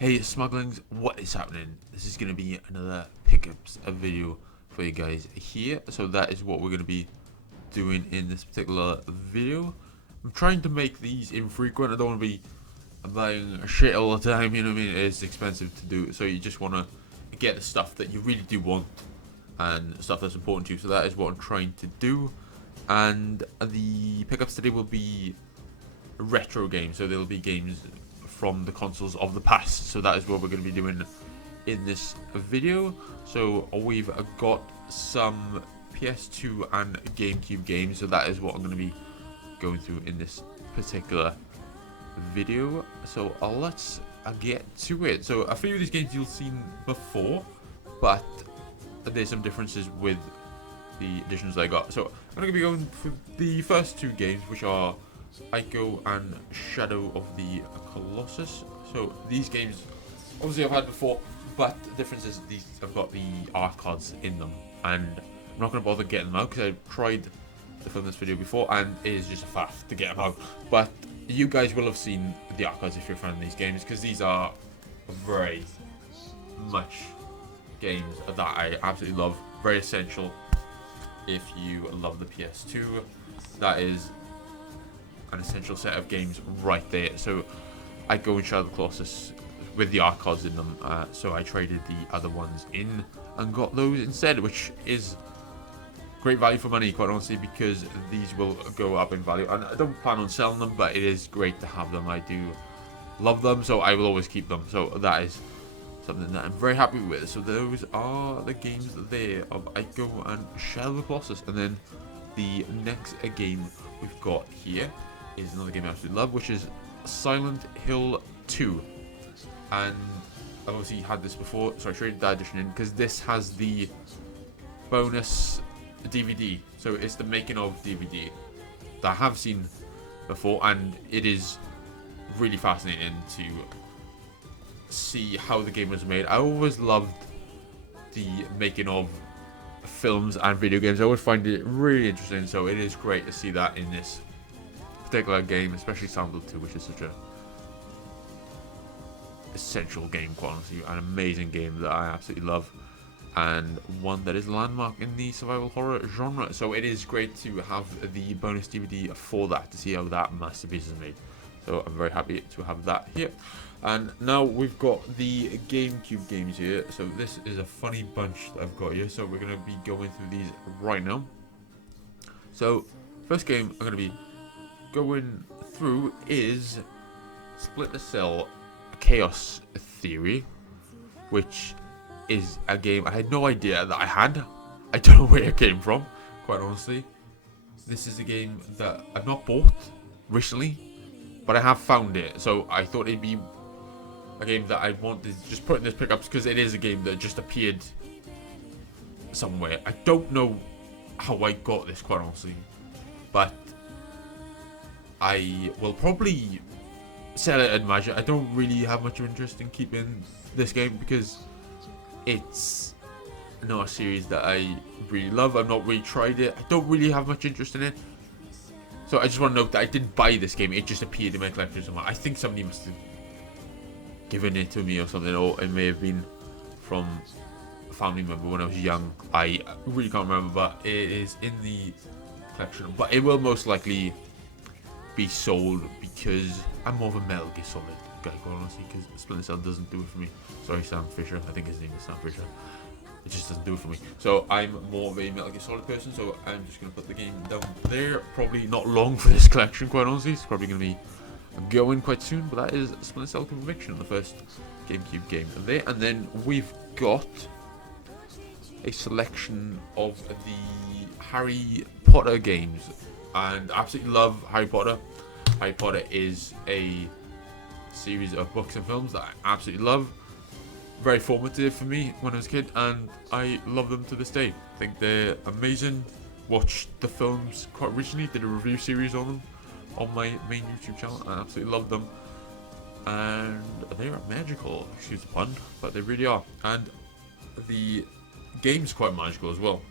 Hey Smugglings, what is happening? This is going to be another pickups video for you guys here. So that is what we're going to be doing in this particular video. I'm trying to make these infrequent. I don't want to be buying shit all the time, you know what I mean? It's expensive to do. So you just want to get the stuff that you really do want and stuff that's important to you. So that is what I'm trying to do. And the pickups today will be retro games. So there'll be games from the consoles of the past. So that is what we're going to be doing in this video. So we've got some PS2 and GameCube games, so that is what I'm going to be going through in this particular video. So let's get to it. So a few of these games you've seen before, but there's some differences with the additions I got. So I'm going to be going for the first two games, which are Ico and Shadow of the Colossus. So these games, obviously I've had before, but the difference is these have got the art cards in them, and I'm not going to bother getting them out because I tried to film this video before and it is just a faff to get them out. But you guys will have seen the art cards if you're a fan of these games, because these are very much games that I absolutely love. Very essential if you love the PS2. That is an essential set of games right there. So I go and Shadow of the Colossus with the art cards in them, so I traded the other ones in and got those instead, which is great value for money, quite honestly, because these will go up in value, and I don't plan on selling them, but it is great to have them. I do love them, so I will always keep them. So that is something that I'm very happy with. So those are the games there of Ico and Shadow of the Colossus. And then the next game we've got here is another game I absolutely love, which is Silent Hill 2. And I've obviously had this before, so I traded that edition in because this has the bonus DVD. So it's the making of DVD that I have seen before, and it is really fascinating to see how the game was made. I always loved the making of films and video games. I always find it really interesting, so it is great to see that in this particular game, especially Silent Hill 2, which is such a essential game, quite honestly, an amazing game that I absolutely love, and one that is landmark in the survival horror genre. So it is great to have the bonus DVD for that, to see how that masterpiece is made. So I'm very happy to have that here. And now we've got the GameCube games here. So this is a funny bunch that I've got here, so we're going to be going through these right now. So first game I'm going to be going through is Splinter Cell Chaos Theory, which is a game I had no idea that I had. I don't know where it came from, quite honestly. This is a game that I've not bought recently, but I have found it, so I thought it'd be a game that I wanted to just put in this pickups, because it is a game that just appeared somewhere. I don't know how I got this, quite honestly, but I will probably sell it at Magic. I don't really have much interest in keeping this game because it's not a series that I really love. I've not really tried it. I don't really have much interest in it. So I just want to note that I didn't buy this game. It just appeared in my collection somewhere. I think somebody must have given it to me or something, or it may have been from a family member when I was young. I really can't remember, but it is in the collection. But it will most likely be sold because I'm more of a Metal Gear Solid guy, quite honestly, because Splinter Cell doesn't do it for me. Sorry, Sam Fisher. I think his name is Sam Fisher. It just doesn't do it for me. So I'm more of a Metal Gear Solid person, so I'm just going to put the game down there. Probably not long for this collection, quite honestly. It's probably going to be going quite soon, but that is Splinter Cell Conviction, the first GameCube game there. And then we've got a selection of the Harry Potter games, and I absolutely love Harry Potter. Harry Potter is a series of books and films that I absolutely love. Very formative for me when I was a kid, and I love them to this day. I think they're amazing. Watched the films quite recently, did a review series on them on my main YouTube channel. I absolutely love them, and they are magical, excuse the pun, but they really are. And the game's quite magical as well.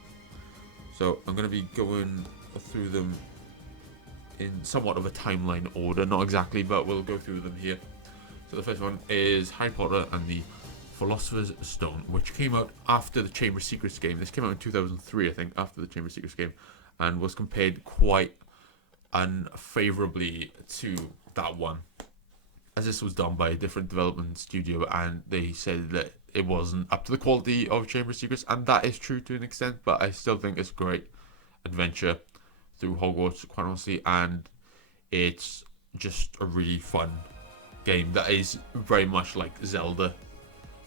So I'm going to be going through them in somewhat of a timeline order, not exactly, but we'll go through them here. So the first one is Harry Potter and the Philosopher's Stone, which came out after the Chamber of Secrets game. This came out in 2003, I think, after the Chamber of Secrets game, and was compared quite unfavorably to that one, as this was done by a different development studio, and they said that it wasn't up to the quality of Chamber of Secrets, and that is true to an extent, but I still think it's a great adventure through Hogwarts, quite honestly, and it's just a really fun game that is very much like Zelda.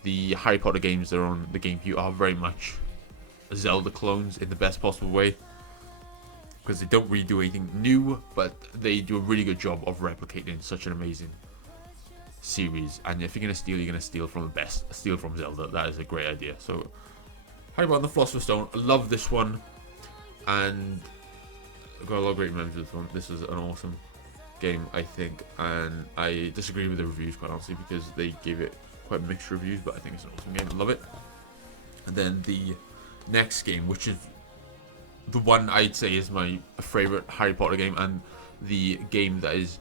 The Harry Potter games that are on the GameCube are very much Zelda clones in the best possible way, because they don't really do anything new, but they do a really good job of replicating such an amazing series. And if you're gonna steal, you're gonna steal from the best. Steal from Zelda. That is a great idea. So, Harry Potter and the Philosopher's Stone. I love this one, and I've got a lot of great memories with this one. This is an awesome game, I think, and I disagree with the reviews quite honestly, because they gave it quite mixed reviews, but I think it's an awesome game. I love it. And then the next game, which is the one I'd say is my favorite Harry Potter game, and the game that is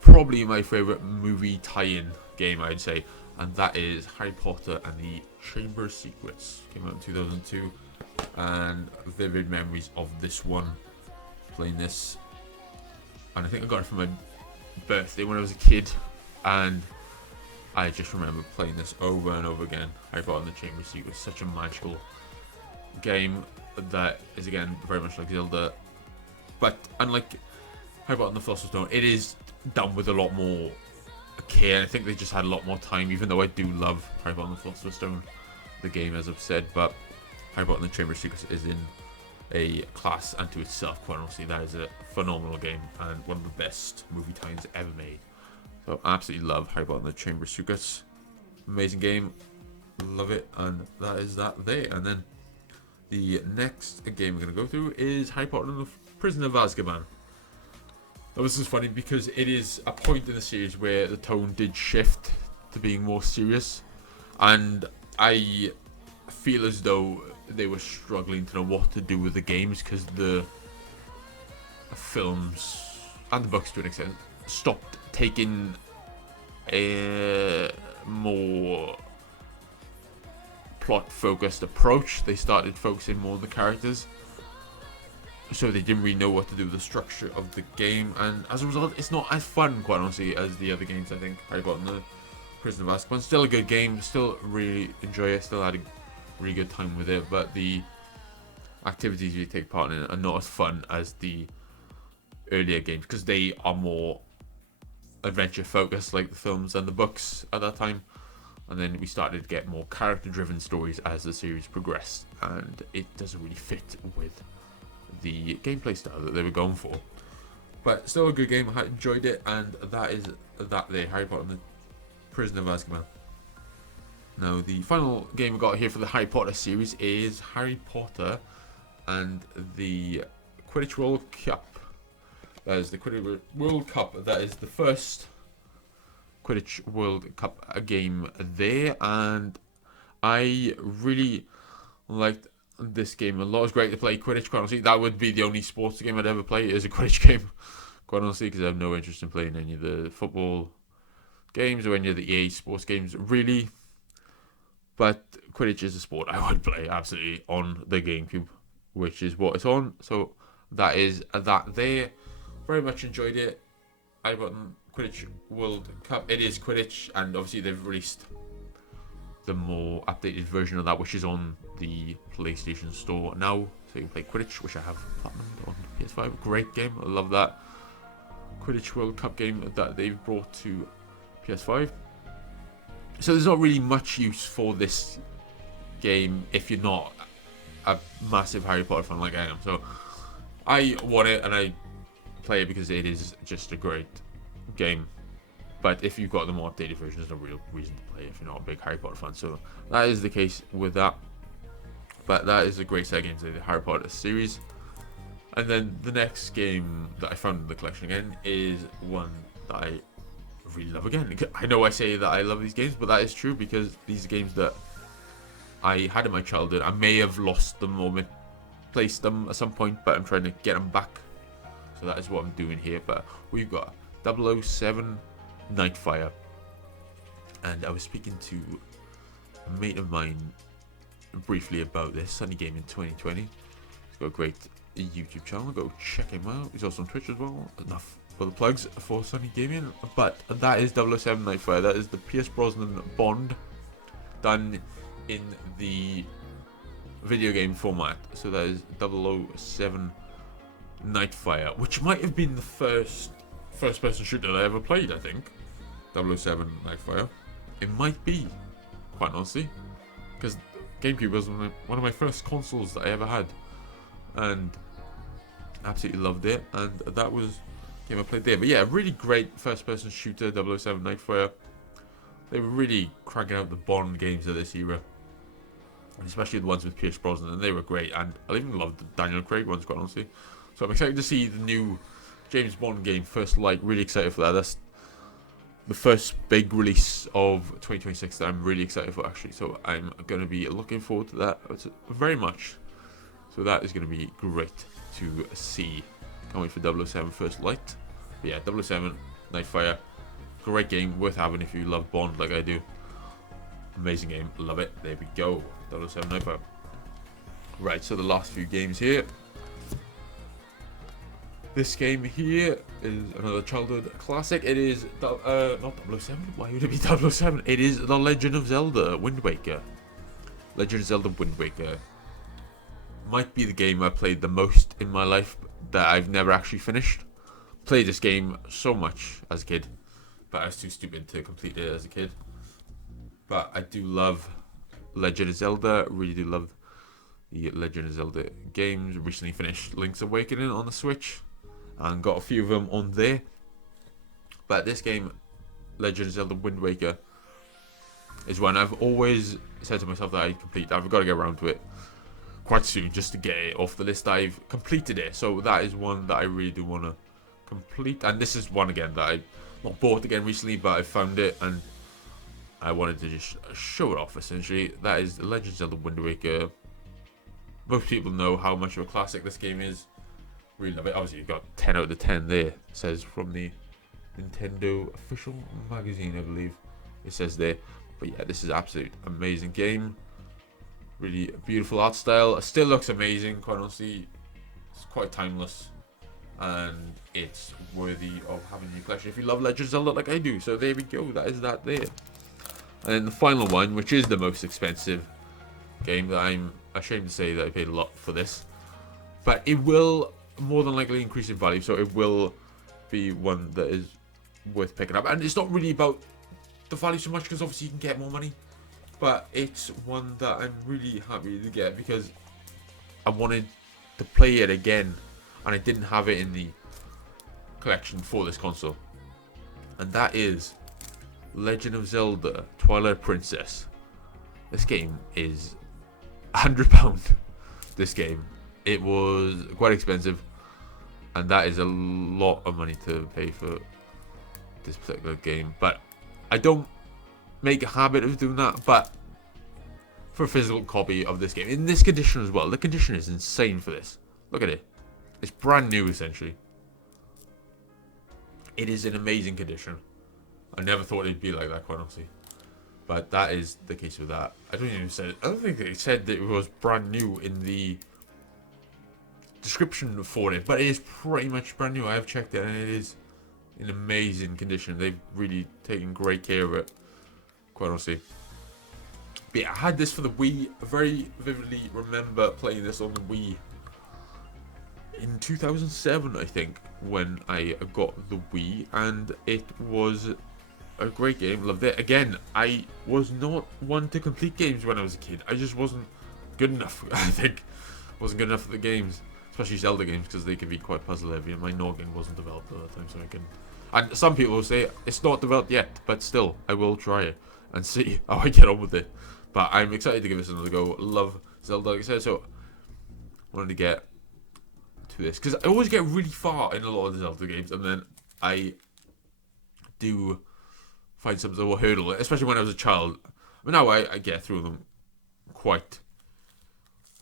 probably my favorite movie tie-in game, I'd say, and that is Harry Potter and the Chamber of Secrets. Came out in 2002, and vivid memories of this one, playing this, and I think I got it for my birthday when I was a kid, and I just remember playing this over and over again. Harry Potter and the Chamber of Secrets, such a magical game that is, again, very much like Zelda, but unlike Harry Potter and the Philosopher's Stone, it is done with a lot more care. I think they just had a lot more time, even though I do love Harry Potter and the Philosopher's Stone, the game, as I've said, but Harry Potter and the Chamber of Secrets is in a class unto itself, quite honestly. That is a phenomenal game, and one of the best movie tie-ins ever made. So I absolutely love Harry Potter and the Chamber of Secrets. Amazing game, love it, and that is that there. And then the next game we're going to go through is Harry Potter and the Prisoner of Azkaban. Now this is funny because it is a point in the series where the tone did shift to being more serious, and I feel as though they were struggling to know what to do with the games, because the films and the books to an extent stopped taking a more plot focused approach. They started focusing more on the characters, so they didn't really know what to do with the structure of the game, and as a result it's not as fun, quite honestly, as the other games. I think Harry Potter and the Prisoner of Azkaban, still a good game, still really enjoy it, still had a really good time with it, but the activities you take part in are not as fun as the earlier games, because they are more adventure focused like the films and the books at that time. And then we started to get more character driven stories as the series progressed, and it doesn't really fit with the gameplay style that they were going for. But still a good game, I enjoyed it, and that is that there, Harry Potter and the Prisoner of Azkaban. Now the final game we got here for the Harry Potter series is Harry Potter and the Quidditch World Cup. That is the Quidditch World Cup. That is the first Quidditch World Cup game there, and I really liked this game a lot. It was great to play Quidditch, quite honestly. That would be the only sports game I'd ever play, is a Quidditch game, quite honestly, because I have no interest in playing any of the football games or any of the EA sports games, really. But Quidditch is a sport I would play, absolutely, on the GameCube, which is what it's on. So that is that there. Very much enjoyed it. I got Quidditch World Cup. It is Quidditch, and obviously they've released the more updated version of that, which is on the PlayStation Store now, so you can play Quidditch, which I have platinumed on PS5. Great game, I love that Quidditch World Cup game that they've brought to PS5. So there's not really much use for this game if you're not a massive Harry Potter fan like I am. So I want it, and I play it because it is just a great game. But if you've got the more updated version, there's no real reason to play if you're not a big Harry Potter fan. So that is the case with that. But that is a great set of games of the Harry Potter series. And then the next game that I found in the collection again is one that I really love again. I know I say that I love these games, but that is true, because these are games that I had in my childhood. I may have lost them or misplaced them at some point, but I'm trying to get them back. So that is what I'm doing here. But we've got 007 Nightfire. and I was speaking to a mate of mine briefly about this. Sunny Gaming 2020. He's got a great YouTube channel. Go check him out. He's also on Twitch as well. Enough for the plugs for Sunny Gaming. But that is 007 Nightfire. That is the Pierce Brosnan Bond done in the video game format. So that is 007 Nightfire, which might have been the first-person shooter that I ever played, I think. 007 Nightfire. It might be, quite honestly, because GameCube was one of my first consoles that I ever had, and absolutely loved it. And that was the game I played there. But yeah, a really great first-person shooter, 007 Nightfire. They were really cranking out the Bond games of this era, and especially the ones with Pierce Brosnan, and they were great. And I even loved the Daniel Craig ones, quite honestly. So I'm excited to see the new James Bond game, First Light. Really excited for that. That's the first big release of 2026 that I'm really excited for, actually. So I'm going to be looking forward to that very much. So that is going to be great to see. Can't wait for 007 First Light. But yeah, 007 Nightfire. Great game, worth having if you love Bond like I do. Amazing game, love it. There we go, 007 Nightfire. Right, so the last few games here. This game here is another childhood classic. It is not 007. Why would it be 007? It is The Legend of Zelda Wind Waker. Legend of Zelda Wind Waker might be the game I played the most in my life that I've never actually finished. Played this game so much as a kid, but I was too stupid to complete it as a kid. But I do love Legend of Zelda. Really do love the Legend of Zelda games. Recently finished Link's Awakening on the Switch, and got a few of them on there. But this game, Legend of Zelda Wind Waker, is one I've always said to myself that I'd complete. I've got to get around to it quite soon just to get it off the list. I've completed it, so that is one that I really do want to complete. And this is one again that I not bought again recently, but I found it and I wanted to just show it off, essentially. That is The Legend of Zelda Wind Waker. Most people know how much of a classic this game is. Really love it. Obviously, you've got 10 out of 10 there. It says from the Nintendo official magazine, I believe. It says there. But yeah, this is absolute amazing game. Really beautiful art style. It still looks amazing, quite honestly. It's quite timeless. And it's worthy of having in your collection if you love Legend of Zelda like I do. So there we go. That is that there. And then the final one, which is the most expensive game that I'm ashamed to say that I paid a lot for this. But it will more than likely increase in value, so it will be one that is worth picking up. And it's not really about the value so much, because obviously you can get more money, but it's one that I'm really happy to get because I wanted to play it again and I didn't have it in the collection for this console, and that is Legend of Zelda Twilight Princess. This game is £100. This game, it was quite expensive, and that is a lot of money to pay for this particular game. But I don't make a habit of doing that. But for a physical copy of this game in this condition as well, the condition is insane for this. Look at it; it's brand new essentially. It is in amazing condition. I never thought it'd be like that, quite honestly. But that is the case with that. I don't think they said that it was brand new in the description for it, but it is pretty much brand new. I have checked it and it is in amazing condition. They've really taken great care of it, quite honestly. But yeah, I had this for the Wii. I very vividly remember playing this on the Wii in 2007, I think, when I got the Wii, and it was a great game. Loved it. Again, I was not one to complete games when I was a kid. I just wasn't good enough. I think wasn't good enough for the games, especially Zelda games, because they can be quite puzzle heavy, and my noggin wasn't developed at that time, so I can. And some people will say it's not developed yet, but still, I will try it and see how I get on with it. But I'm excited to give this another go. Love Zelda, like I said, so I wanted to get to this because I always get really far in a lot of the Zelda games, and then I do find some sort of hurdle, especially when I was a child. But now I get through them quite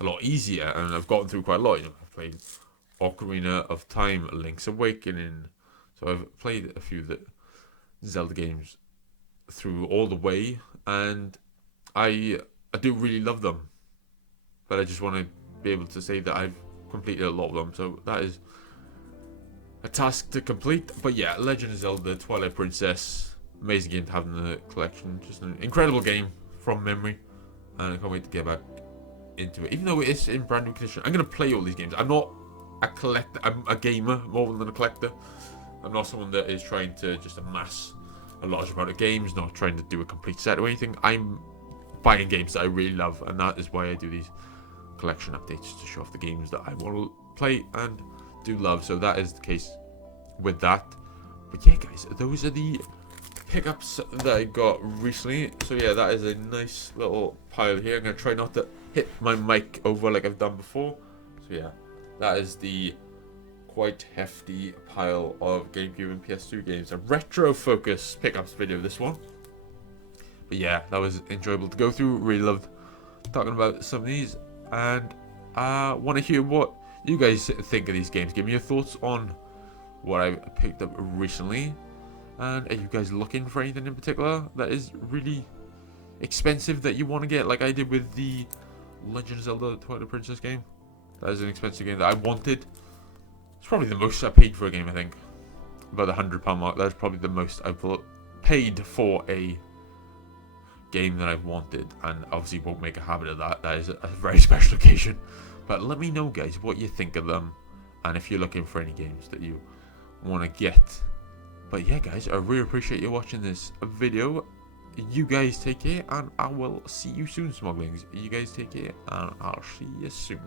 a lot easier, and I've gotten through quite a lot. You know, I've played Ocarina of Time, Link's Awakening, so I've played a few of the Zelda games through all the way, and I do really love them. But I just want to be able to say that I've completed a lot of them, so that is a task to complete. But yeah, Legend of Zelda Twilight Princess, amazing game to have in the collection. Just an incredible game from memory, and I can't wait to get back into it. Even though it's in brand new condition, I'm gonna play all these games. I'm not a collector. I'm a gamer more than a collector. I'm not someone that is trying to just amass a large amount of games, not trying to do a complete set or anything. I'm buying games that I really love, and that is why I do these collection updates, to show off the games that I want to play and do love. So that is the case with that. But yeah, guys, those are the pickups that I got recently. So yeah, that is a nice little pile here. I'm gonna try not to hit my mic over like I've done before. So yeah, that is the quite hefty pile of GameCube and PS2 games. A retro focus pickups video, this one. But yeah, that was enjoyable to go through. Really loved talking about some of these, and I want to hear what you guys think of these games. Give me your thoughts on what I picked up recently, and are you guys looking for anything in particular that is really expensive that you want to get, like I did with the Legend of Zelda Twilight Princess game? That is an expensive game that I wanted. It's probably the most I paid for a game, I think. About the £100 mark. That's probably the most I've paid for a game that I've wanted, and obviously won't make a habit of that. That is a very special occasion. But let me know, guys, what you think of them, and if you're looking for any games that you want to get. But yeah, guys, I really appreciate you watching this video. You guys take care, and I will see you soon, smugglings. You guys take care, and I'll see you soon.